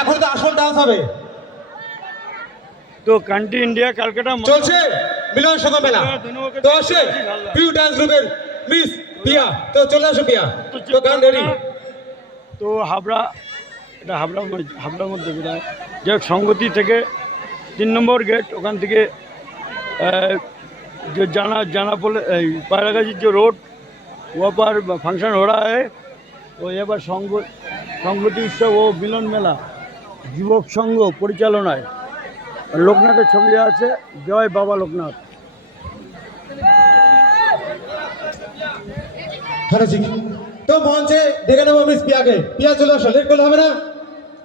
এখন তো আসল ডান্স হবে। তো কান্ট্রি ইন্ডিয়া ক্যালকাটা চলছে মিলন সঙ্গ মেলা। তো আসে প্রিয় ডান্স গ্রুপের মিস পিয়া। তো চলে আসো পিয়া, তো গান রেডি। তো হাবড়া, এটা হাবড়ার মধ্যে বোধহয়, যে সংগতি থেকে 3 নম্বর গেট, ওখান থেকে जो जाना पुल पायरागाजी जो रोड वहाँ पर फंक्शन हो रहा है। तो ये बार संगति उत्सव ও মিলন মেলা যুবক সংঘ পরিচালনায় লোকনাথের ছবি আছে, জয় বাবা লোকনাথ। তো মঞ্চে দেখে নেবো মিস পিয়াকে। পিয়া চলে আসো, লেট করলে হবে না,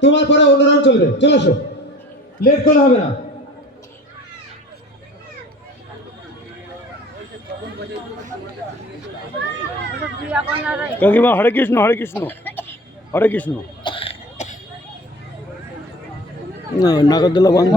তোমার পরে অন্যরাও চলবে। চলে আসো, লেট করলে হবে না। কাকিমা হরে কৃষ্ণ হরে কৃষ্ণ হরে কৃষ্ণ। নাগরদোলা বন্ধ।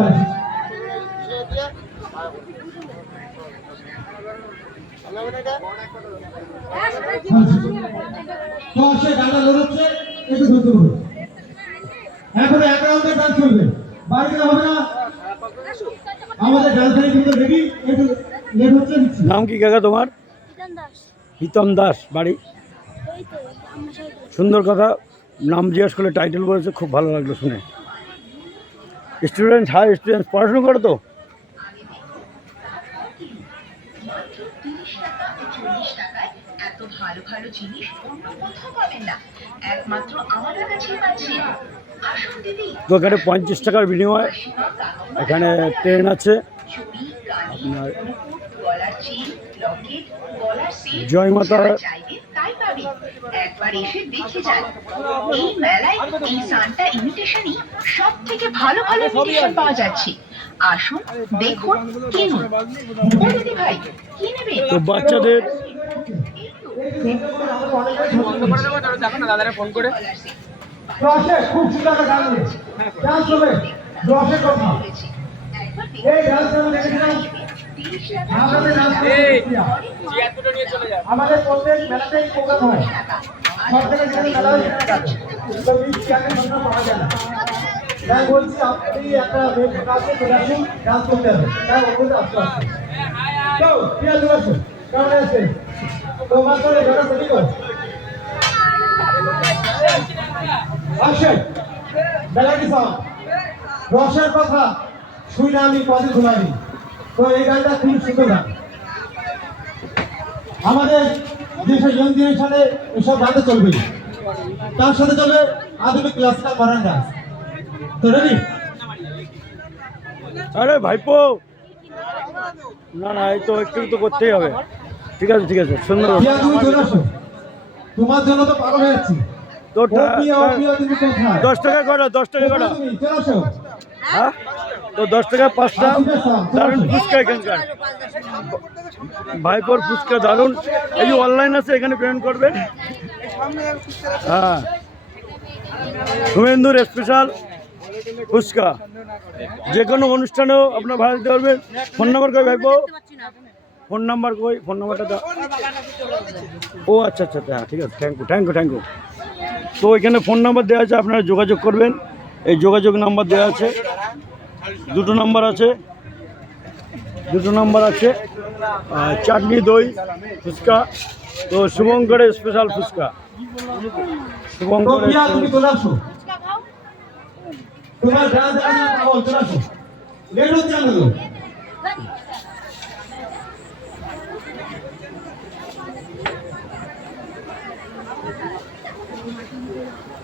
এখন এক রাউন্ডে ডান্স চলবে, বাড়িতে হবে না। আমাদের ডান্সারের কিন্তু রেডি, একটু লেট হচ্ছে। নাম কি কাকা তোমার? হিতম দাস। বাড়ি? সুন্দর কথা, নাম জিজ্ঞেস করলে টাইটেল বলেছে, খুব ভালো লাগলো শুনে। স্টুডেন্ট, হাই স্টুডেন্ট, পড়াশুনো করো তো? তো এখানে 50 টাকার বিনিময়ে এখানে ট্রেন আছে আপনার জয় মাতা। একবার এসে দেখে যান, এই মেলায় এই সান্টা ইমিটেশনই সব থেকে ভালো ভালো ইমিটেশন পাওয়া যাচ্ছে। আসুন, দেখুন, কিনুন। ও দিদি ভাই, কি নেবে? তো বাচ্চাদের ফোন করে খুব সুন্দর গান ডান্স হবে। রসের কথা এই ডান্স আমাদের প্রত্যেক মেলাতেই প্রোগ্রাম হয়, সব থেকে মেলা পাওয়া যায় না। তাই বলছি আপনি একটা কাছে চলে আসুন, ডান্স করতে হবে। তাই বলতে আসতে আসতে তো ঠিক আছে, আসুন। কেমন আছে তোমার তো রেডি করো। আসেন বেলাটি সাউন্ড রসের কথা শুই না আমি পথে ঘুমাইনি। তো এই গানটা খুব সুন্দর গান। আমাদের যেসব ইয়ং জেনারেশনে এসব গানটা চলবে, তার সাথে চলবে আধুনিক ক্লাসিক্যাল মডার্ন ডান্স। তো রেডি? আরে ভাইপো, না না, এই তো একটু তো করতেই হবে। ঠিক আছে ঠিক আছে, সুন্দর। তুমি চলে আসো, তোমার জন্য তো পাগল হয়ে যাচ্ছি। তো 10 টাকা করো, 10 টাকা করো। হ্যাঁ, তো 10 টাকা 5টা দারুণ ফুচকা এখানকার। ভাইপোর ফুচকা দারুণ। এই যে অনলাইন আছে, এখানে পেমেন্ট করবেন। হ্যাঁ, শুভেন্দুর স্পেশাল ফুচকা যে কোনো অনুষ্ঠানেও আপনার ভাড়া দিতে পারবেন। ফোন নাম্বার কই ভাইপো? ফোন নাম্বার কই? ফোন নাম্বারটা দাও। ও আচ্ছা আচ্ছা, হ্যাঁ ঠিক আছে, থ্যাংক ইউ। তো এখানে ফোন নাম্বার দেওয়া আছে, আপনারা যোগাযোগ করবেন। এই যোগাযোগ নাম্বার দেওয়া আছে, দুটো নাম্বার আছে। চাটনি, দই, ফুচকা। তো শুভঙ্করের স্পেশাল ফুচকা।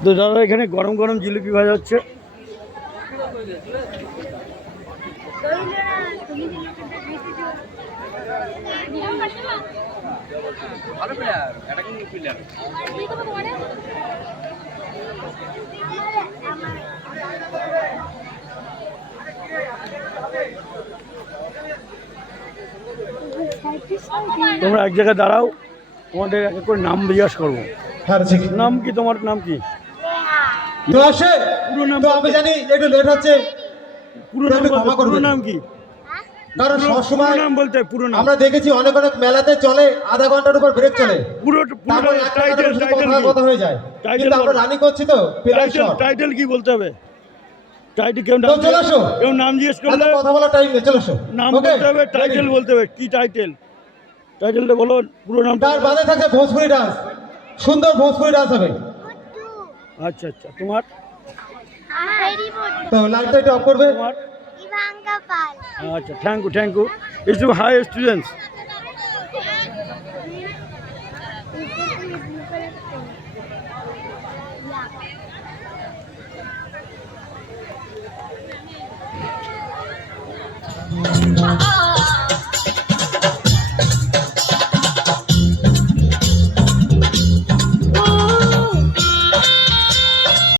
তো দাদা এখানে গরম গরম জিলিপি ভাজা হচ্ছে। তোমরা এক জায়গায় দাঁড়াও, তোমাদের এক এক করে নাম জিজ্ঞাসা করবো। নাম কি? তোমার নাম কি? তো আসে পুরো নাম তো আমি জানি, একটু লেট হচ্ছে। পুরো নাম কি? কারণ সবসময় নাম বলতে পুরো নাম আমরা দেখেছি অনেক মেলাতে চলে আধা ঘন্টার উপর ব্রেক চলে, পুরো কথা হয়ে যায়। কিন্তু আমরা রানিং করছি, তো টাইটেল কি বলতে হবে? টাইটেল কেউ তো নাম চলে আসো। কেউ নাম জিজ্ঞেস এত করলে কথা বলার টাইম নেই, চলে আসো। নাম ওকে? বলতে হবে, টাইটেল বলতে হবে। কি টাইটেল? টাইটেলটা বলো, পুরো নামটা। তার বাদে থাকছে ভোজপুরি ডান্স, সুন্দর ভোজপুরি ডান্স হবে। আচ্ছা আচ্ছা, তোমার তো লাইটটা একটু অফ করবে। তোমার ইভাঙ্কা পাল। আচ্ছা, thank you. It's hi students.